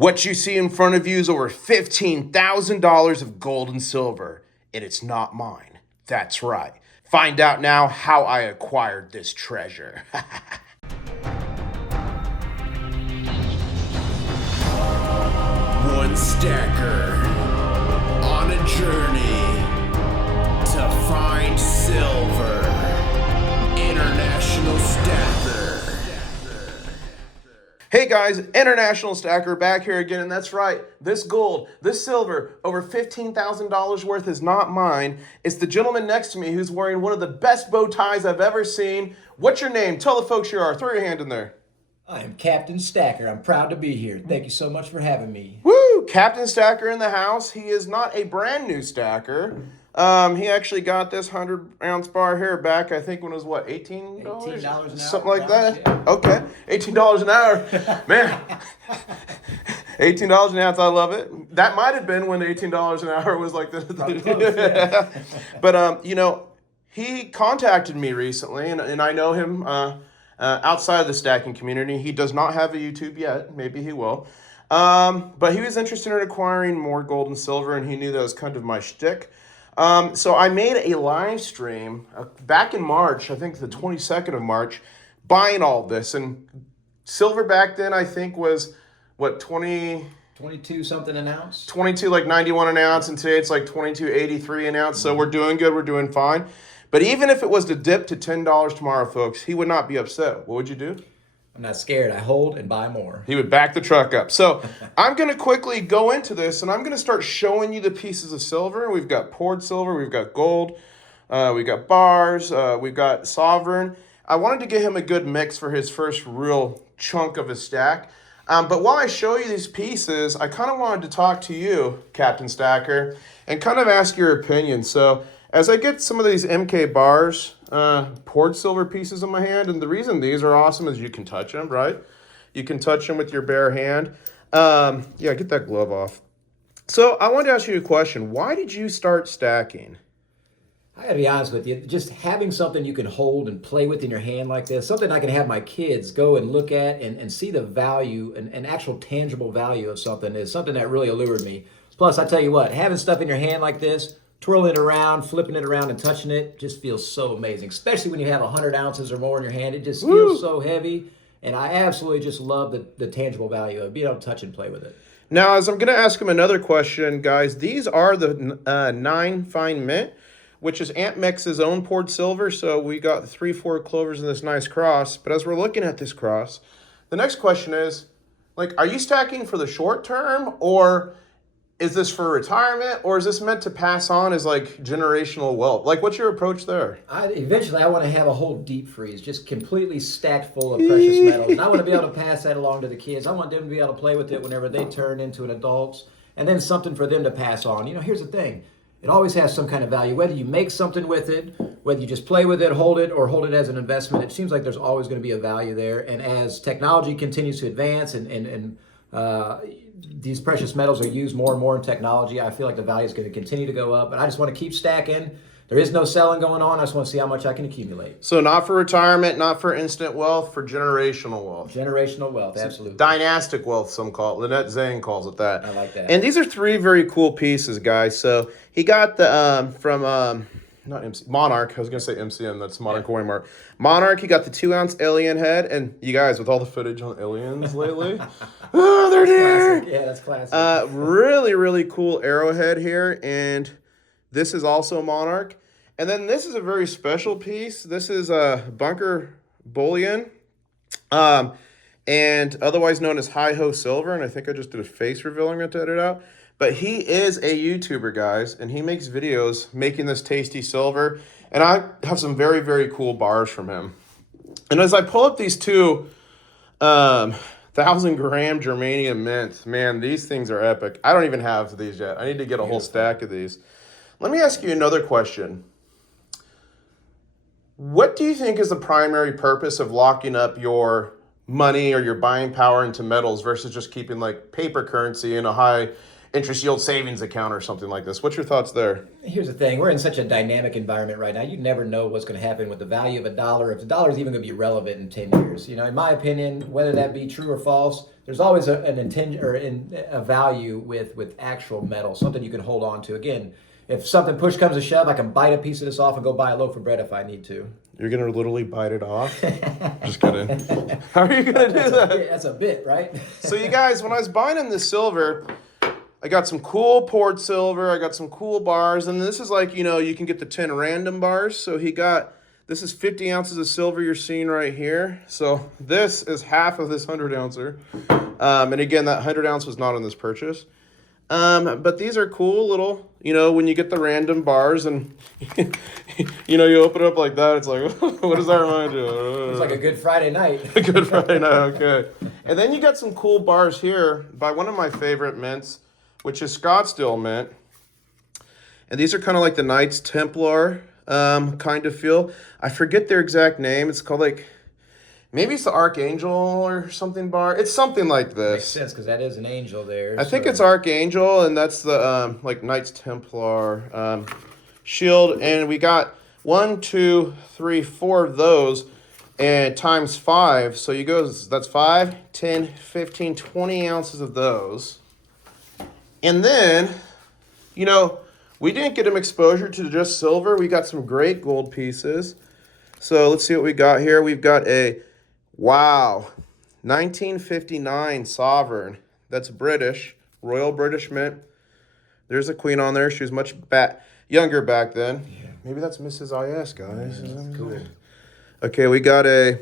What you see in front of you is over $15,000 of gold and silver, and it's not mine. That's right. Find out now how I acquired this treasure. One stacker on a journey to find silver. International Stacker. Hey guys, International Stacker back here again, and that's right. This gold, this silver, over $15,000 worth is not mine. It's the gentleman next to me who's wearing one of the best bow ties I've ever seen. What's your name? Tell the folks you are. Throw your hand in there. I am Captain Stacker. I'm proud to be here. Thank you so much for having me. Woo! Captain Stacker in the house. He is not a brand new stacker. He actually got this 100-ounce bar here back, I think, when it was, what, $18? $18 an hour. Something like that? Yeah. Okay. $18 an hour. Man. $18 an ounce, I love it. That might have been when $18 an hour was like Close, yeah. But, he contacted me recently, and I know him outside of the stacking community. He does not have a YouTube yet. Maybe he will. But he was interested in acquiring more gold and silver, and he knew that was kind of my shtick. So I made a live stream back in March, I think the 22nd of March, buying all this. And silver back then, I think, was, what, 22 something an ounce? 22, like 91 an ounce, and today it's like 22.83 an ounce. So we're doing good, we're doing fine. But even if it was to dip to $10 tomorrow, folks, he would not be upset. What would you do? I'm not scared. I hold and buy more. He would back the truck up. So I'm going to quickly go into this, and I'm going to start showing you the pieces of silver. We've got poured silver. We've got gold. We've got bars. We've got sovereign. I wanted to get him a good mix for his first real chunk of his stack. But while I show you these pieces, I kind of wanted to talk to you, Captain Stacker, and kind of ask your opinion. So as I get some of these MK bars, poured silver pieces in my hand, and the reason these are awesome is you can touch them, right? You can touch them with your bare hand. Yeah, get that glove off. So I wanted to ask you a question. Why did you start stacking? I gotta be honest with you, just having something you can hold and play with in your hand like this, something I can have my kids go and look at and see the value and actual tangible value of something is something that really allured me. Plus, I tell you what, having stuff in your hand like this, twirling it around, flipping it around, and touching it just feels so amazing, especially when you have 100 ounces or more in your hand. It just feels so heavy, and I absolutely just love the tangible value of being able to touch and play with it. Now, as I'm going to ask him another question, guys, these are the 9 fine mint, which is Ant Mix's own poured silver. So we got the 3/4 clovers in this nice cross. But as we're looking at this cross, the next question is, like, are you stacking for the short term, or is this for retirement, or is this meant to pass on as like generational wealth? Like, what's your approach there? Eventually, I want to have a whole deep freeze, just completely stacked full of precious metals. And I want to be able to pass that along to the kids. I want them to be able to play with it whenever they turn into an adults, and then something for them to pass on. You know, here's the thing. It always has some kind of value, whether you make something with it, whether you just play with it, or hold it as an investment. It seems like there's always going to be a value there. And as technology continues to advance and these precious metals are used more and more in technology, I feel like the value is going to continue to go up. But I just want to keep stacking. There is no selling going on. I just want to see how much I can accumulate. So not for retirement, not for instant wealth, for generational wealth. Generational wealth, absolutely. Dynastic wealth, some call it. Lynette Zane calls it that. I like that. And these are 3 very cool pieces, guys. So he got the from not MC, Monarch. I was going to say MCM. That's Modern Coin Mart. Monarch, he got the 2-ounce alien head. And you guys, with all the footage on aliens lately, oh, they're there. Classic. Yeah, that's classic. Really, really cool arrowhead here. And this is also Monarch. And then this is a very special piece. This is a bunker bullion, and otherwise known as Hi-Ho Silver. And I think I just did a face reveal. I'm going to edit out. But he is a YouTuber, guys, and he makes videos making this tasty silver. And I have some very, very cool bars from him. And as I pull up these 2 1,000-gram germanium mints, man, these things are epic. I don't even have these yet. I need to get a whole stack of these. Let me ask you another question. What do you think is the primary purpose of locking up your money or your buying power into metals versus just keeping like paper currency in a high interest yield savings account or something like this. What's your thoughts there? Here's the thing: we're in such a dynamic environment right now. You never know what's going to happen with the value of a dollar. If the dollar is even going to be relevant in 10 years, in my opinion, whether that be true or false, there's always an intention or a value with actual metal, something you can hold on to. Again, if something push comes to shove, I can bite a piece of this off and go buy a loaf of bread if I need to. You're gonna literally bite it off? Just kidding. How are you gonna do that? That's a bit, right? So you guys, when I was buying him this silver, I got some cool poured silver. I got some cool bars. And this is like, you can get the 10 random bars. So this is 50 ounces of silver you're seeing right here. So this is half of this 100 ouncer. And again, that 100 ounce was not on this purchase. But these are cool little, when you get the random bars and, you open it up like that. It's like, what does that remind you of? It's like a Good Friday night. A Good Friday night, okay. And then you got some cool bars here by one of my favorite mints, which is Scottsdale mint. And these are kind of like the Knights Templar kind of feel. I forget their exact name. It's called maybe it's the Archangel or something bar. It's something like this. Makes sense because that is an angel there. I think it's Archangel, and that's the Knights Templar shield. And we got 1, 2, 3, 4 of those, and times 5. So that's 5, 10, 15, 20 ounces of those. And then, we didn't get him exposure to just silver. We got some great gold pieces. So let's see what we got here. We've got a 1959 Sovereign. That's British, Royal British Mint. There's a queen on there. She was much younger back then. Yeah. Maybe that's Mrs. IS, guys. Yeah, that's cool. Okay, we got a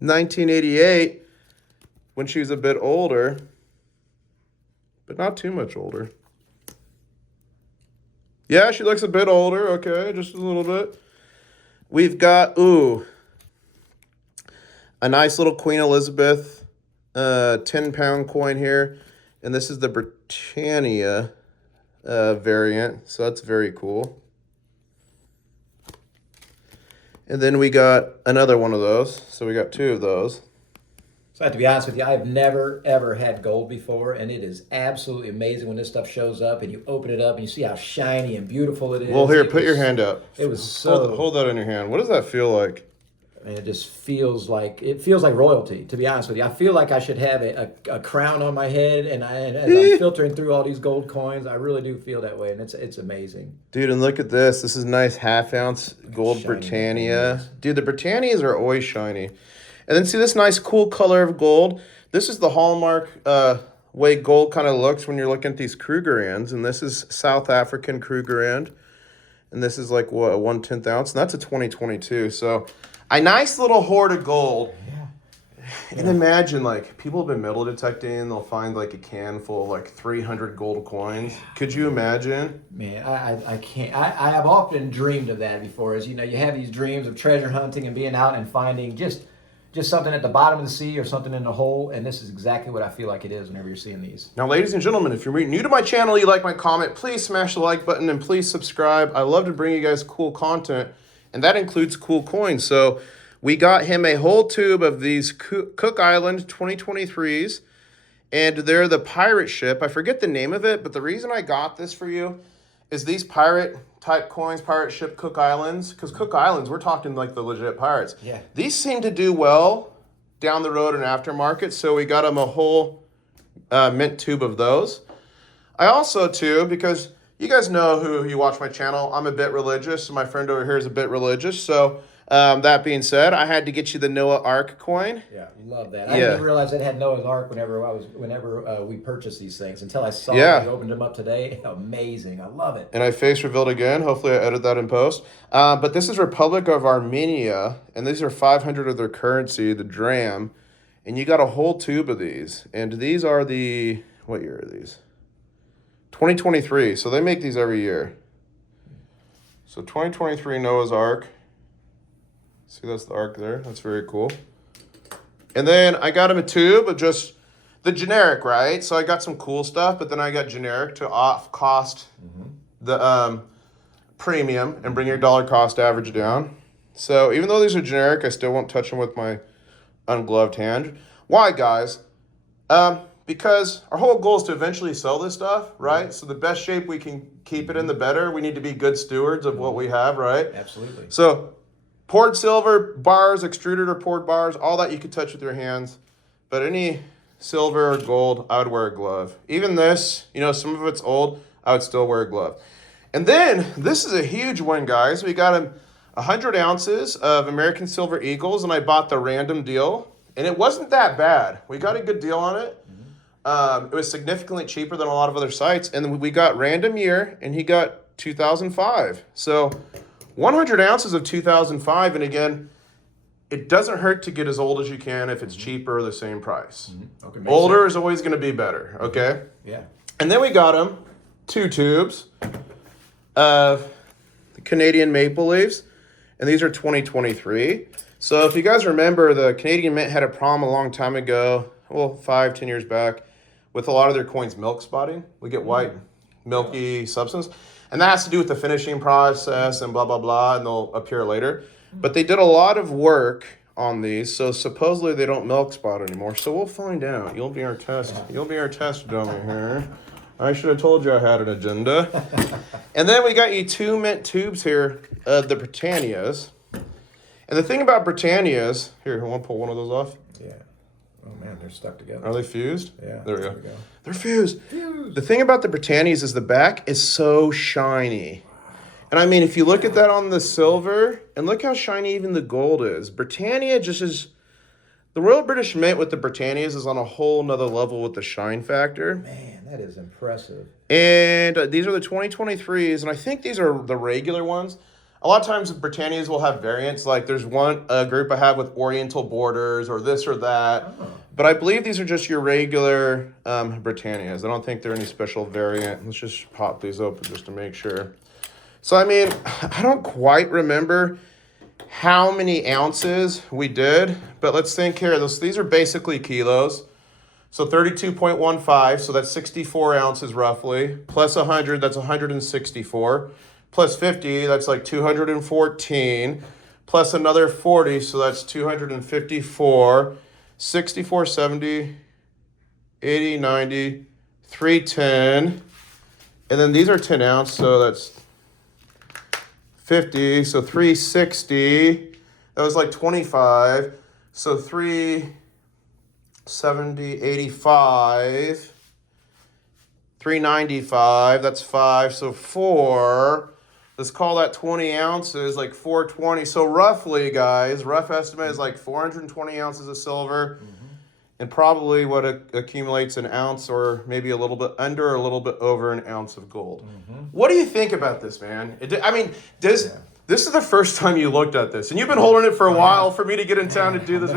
1988 when she was a bit older, but not too much older. Yeah, she looks a bit older. Okay, just a little bit. We've got, a nice little Queen Elizabeth 10-pound coin here. And this is the Britannia variant. So that's very cool. And then we got another one of those. So we got 2 of those. So I have to be honest with you, I've never, ever had gold before, and it is absolutely amazing when this stuff shows up and you open it up and you see how shiny and beautiful it is. Well, here, put your hand up. It was so... Hold that in your hand. What does that feel like? And it just feels like royalty, to be honest with you. I feel like I should have a crown on my head, and as I'm filtering through all these gold coins, I really do feel that way, and it's amazing. Dude, and look at this. This is nice half-ounce gold Shiny Britannia. Dude, the Britannias are always shiny. And then see this nice cool color of gold. This is the hallmark way gold kind of looks when you're looking at these Krugerrands. And this is South African Krugerrand. And this is like, what, a 1/10 ounce? And that's a 2022. So a nice little hoard of gold. Yeah. And imagine, people have been metal detecting. They'll find, a can full of, 300 gold coins. Could you imagine? Man, I can't. I have often dreamed of that before. As you have these dreams of treasure hunting and being out and finding just something at the bottom of the sea or something in the hole, and this is exactly what I feel like it is whenever you're seeing these. Now, ladies and gentlemen, if you're new to my channel, you like my comment, please smash the like button and please subscribe. I love to bring you guys cool content, and that includes cool coins. So we got him a whole tube of these Cook Island 2023s, and they're the pirate ship. I forget the name of it, but the reason I got this for you is these pirate type coins, pirate ship Cook Islands, because Cook Islands, we're talking the legit pirates. Yeah. These seem to do well down the road in aftermarket, so we got them a whole mint tube of those. I also, too, because you guys know who you watch my channel, I'm a bit religious, and my friend over here is a bit religious, so that being said, I had to get you the Noah Ark coin. Yeah, you love that. I didn't realize it had Noah's Ark whenever we purchased these things until I saw it. We opened them up today. Amazing. I love it. And I face revealed again. Hopefully I edit that in post. But this is Republic of Armenia, and these are 500 of their currency, the dram. And you got a whole tube of these. And these are what year are these? 2023. So they make these every year. So 2023 Noah's Ark. See, that's the arc there. That's very cool. And then I got him a tube of just the generic, right? So I got some cool stuff, but then I got generic to off cost the premium and bring your dollar cost average down. So even though these are generic, I still won't touch them with my ungloved hand. Why, guys? because our whole goal is to eventually sell this stuff, right? So the best shape we can keep it in, the better. We need to be good stewards of what we have, right? Absolutely. So poured silver, bars, extruded or poured bars, all that you could touch with your hands. But any silver or gold, I would wear a glove. Even this, some of it's old, I would still wear a glove. And then, this is a huge one, guys. We got 100 ounces of American Silver Eagles, and I bought the random deal. And it wasn't that bad. We got a good deal on it. It was significantly cheaper than a lot of other sites. And we got random year, and he got 2005. So 100 ounces of 2005. And again, it doesn't hurt to get as old as you can if it's cheaper or the same price. Okay, Older sense. is always going to be better, okay? Yeah. And then we got him 2 tubes of the Canadian Maple Leafs. And these are 2023. So if you guys remember, the Canadian Mint had a problem a long time ago, 5-10 years back, with a lot of their coins milk spotting. We get white, milky substance. And that has to do with the finishing process and blah, blah, blah, and they'll appear later. But they did a lot of work on these, so supposedly they don't milk spot anymore. So we'll find out. You'll be our test. You'll be our test dummy here. I should have told you I had an agenda. And then we got you 2 mint tubes here of the Britannias. And the thing about Britannias, here, I want to pull one of those off. Yeah. Oh man, they're stuck together. Are they fused? Yeah. There we go. They're fused. The thing about the Britannias is the back is so shiny. And I mean, if you look at that on the silver, and look how shiny even the gold is. Britannia just is, the Royal British Mint with the Britannias is on a whole nother level with the shine factor. Man, that is impressive. And these are the 2023s, and I think these are the regular ones. A lot of times Britannias will have variants, like there's a group I have with oriental borders or this or that. Oh. But I believe these are just your regular Britannias. I don't think they're any special variant. Let's just pop these open just to make sure. So, I mean, I don't quite remember how many ounces we did, but let's think here. These are basically kilos. So 32.15, so that's 64 ounces roughly, plus 100, that's 164. Plus 50, that's like 214, plus another 40, so that's 254, 64, 70, 80, 90, 310, and then these are 10 ounce, so that's 50, so 360, that was like 25, so 370, 85, 395, that's 5, so 4. Let's call that 20 ounces, like 420. So roughly, guys, rough estimate is like 420 ounces of silver, and probably what accumulates an ounce or maybe a little bit under or a little bit over an ounce of gold. What do you think about this, man? This is the first time you looked at this, and you've been holding it for a while for me to get in town to do this.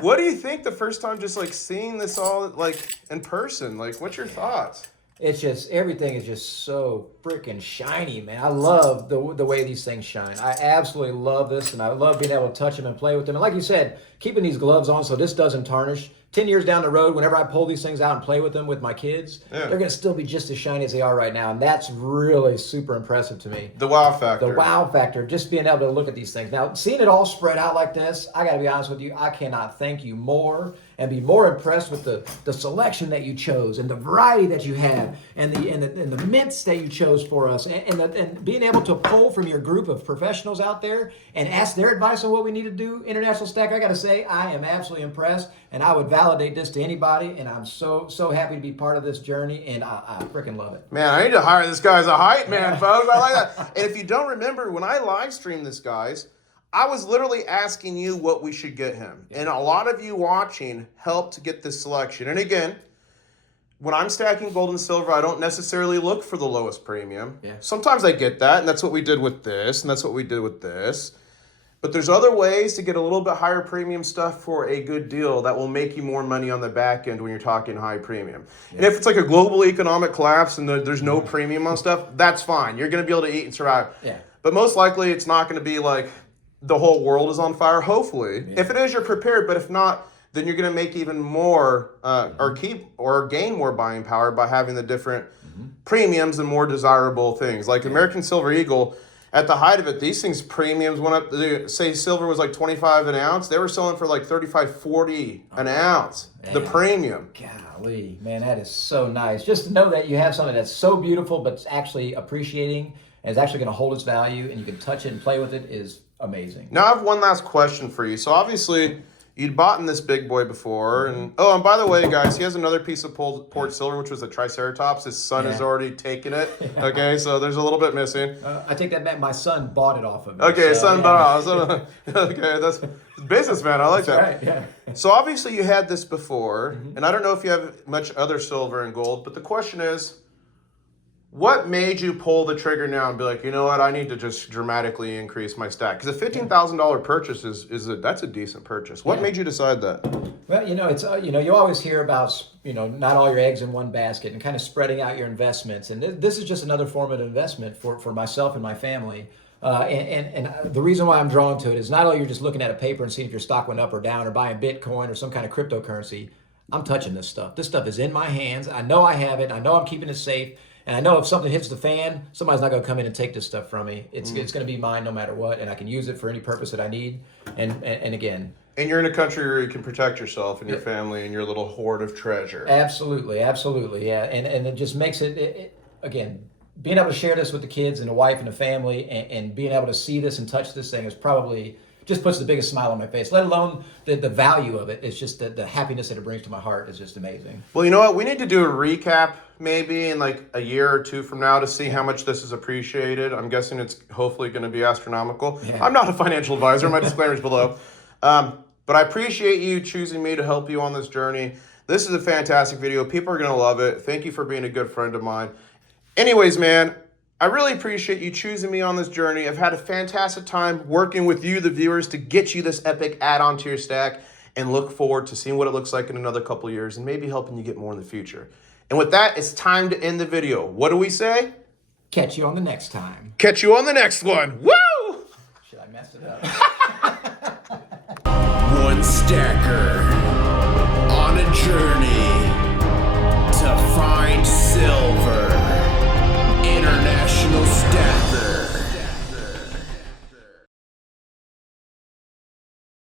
What do you think the first time just like seeing this all like in person? Like, what's your thoughts? It's just, everything is just so freaking shiny, man. I love the way these things shine. I absolutely love this, and I love being able to touch them and play with them. And like you said, keeping these gloves on so this doesn't tarnish. 10 years down the road, whenever I pull these things out and play with them with my kids, they're going to still be just as shiny as they are right now. And that's really super impressive to me. The wow factor. The wow factor, just being able to look at these things. Now, seeing it all spread out like this, I got to be honest with you, I cannot thank you more and be more impressed with the selection that you chose and the variety that you have and the mints that you chose for us and being able to pull from your group of professionals out there and ask their advice on what we need to do. International Stack, I got to say, I am absolutely impressed, and I would validate this to anybody, and I'm so happy to be part of this journey, and I freaking love it. Man, I need to hire this guy as a hype man, folks. I like that. And if you don't remember, when I live streamed this, guys, I was literally asking you what we should get him. And a lot of you watching helped get this selection. And again, when I'm stacking gold and silver, I don't necessarily look for the lowest premium. Yeah. Sometimes I get that, and that's what we did with this, and that's what we did with this. But there's other ways to get a little bit higher premium stuff for a good deal that will make you more money on the back end when you're talking high premium. Yeah. And if it's like a global economic collapse and there's no premium on stuff, that's fine. You're going to be able to eat and survive. Yeah. But most likely it's not going to be like the whole world is on fire, hopefully. Yeah. If it is, you're prepared. But if not, then you're going to make even more or gain more buying power by having the different premiums and more desirable things. Like American Silver Eagle, at the height of it, these things premiums went up. Say silver was like 25 an ounce. They were selling for like 35, 40 an ounce. Man. The premium. Golly, man, that is so nice. Just to know that you have something that's so beautiful, but it's actually appreciating and is actually going to hold its value, and you can touch it and play with it is amazing. Now I have one last question for you. So obviously you'd bought in this big boy before, and and by the way, guys, he has another piece of poured silver, which was a triceratops. His son has already taken it. Okay, so there's a little bit missing. I take that back. My son bought it off of me. Okay, so, son bought it. Okay, that's businessman. I like that. Right, yeah. So obviously you had this before, and I don't know if you have much other silver and gold, but the question is, what made you pull the trigger now and be like, you know what, I need to just dramatically increase my stack? Because a $15,000 purchase that's a decent purchase. What made you decide that? Well, it's you always hear about not all your eggs in one basket and kind of spreading out your investments, and this is just another form of investment for myself and my family. And the reason why I'm drawn to it is not only you're just looking at a paper and seeing if your stock went up or down or buying Bitcoin or some kind of cryptocurrency. I'm touching this stuff. This stuff is in my hands. I know I have it. I know I'm keeping it safe. And I know if something hits the fan, somebody's not going to come in and take this stuff from me. It's going to be mine no matter what, and I can use it for any purpose that I need. And again. And you're in a country where you can protect yourself and your family and your little hoard of treasure. Absolutely, yeah. And it just makes it again, being able to share this with the kids and the wife and the family and being able to see this and touch this thing is probably just puts the biggest smile on my face, let alone the value of it. It's just the happiness that it brings to my heart is just amazing. Well, you know what? We need to do a recap maybe in like a year or two from now to see how much this is appreciated. I'm guessing it's hopefully going to be astronomical. Yeah. I'm not a financial advisor. My disclaimer's below. But I appreciate you choosing me to help you on this journey. This is a fantastic video. People are going to love it. Thank you for being a good friend of mine. Anyways, man, I really appreciate you choosing me on this journey. I've had a fantastic time working with you, the viewers, to get you this epic add-on to your stack, and look forward to seeing what it looks like in another couple years and maybe helping you get more in the future. And with that, it's time to end the video. What do we say? Catch you on the next time. Catch you on the next one. Woo! Should I mess it up? One stacker.